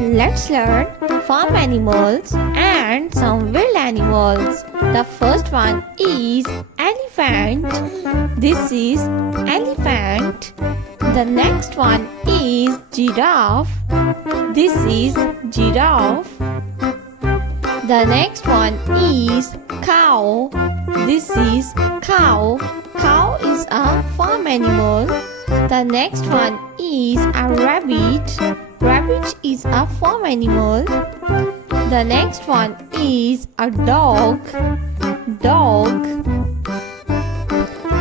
Let's learn farm animals and some wild animals. The first one is elephant. This is elephant. The next one is giraffe. This is giraffe. The next one is cow. This is cow. Cow is a farm animal. The next one is a rabbit. Rabbit is a farm animal. The next one is a dog. Dog.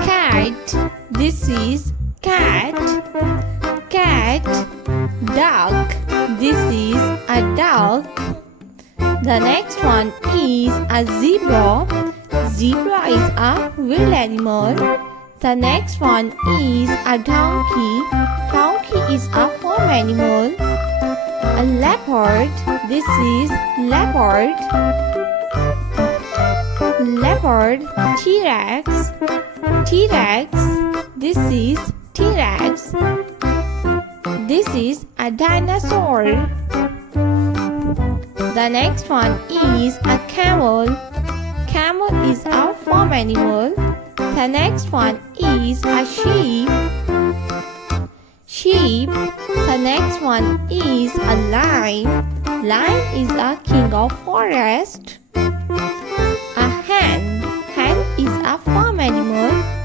Cat. This is cat. Cat. Duck. This is a duck. The next one is a zebra. Zebra is a wild animal. The next one is a donkey. Donkey is a farm animal. A leopard. This is leopard. Leopard. T-Rex. T-Rex. This is T-Rex. This is a dinosaur. The next one is a camel. Camel is a farm animal. The next one is a sheep. Sheep. The next one is a lion. Lion is a king of forest. A hen. Hen is a farm animal.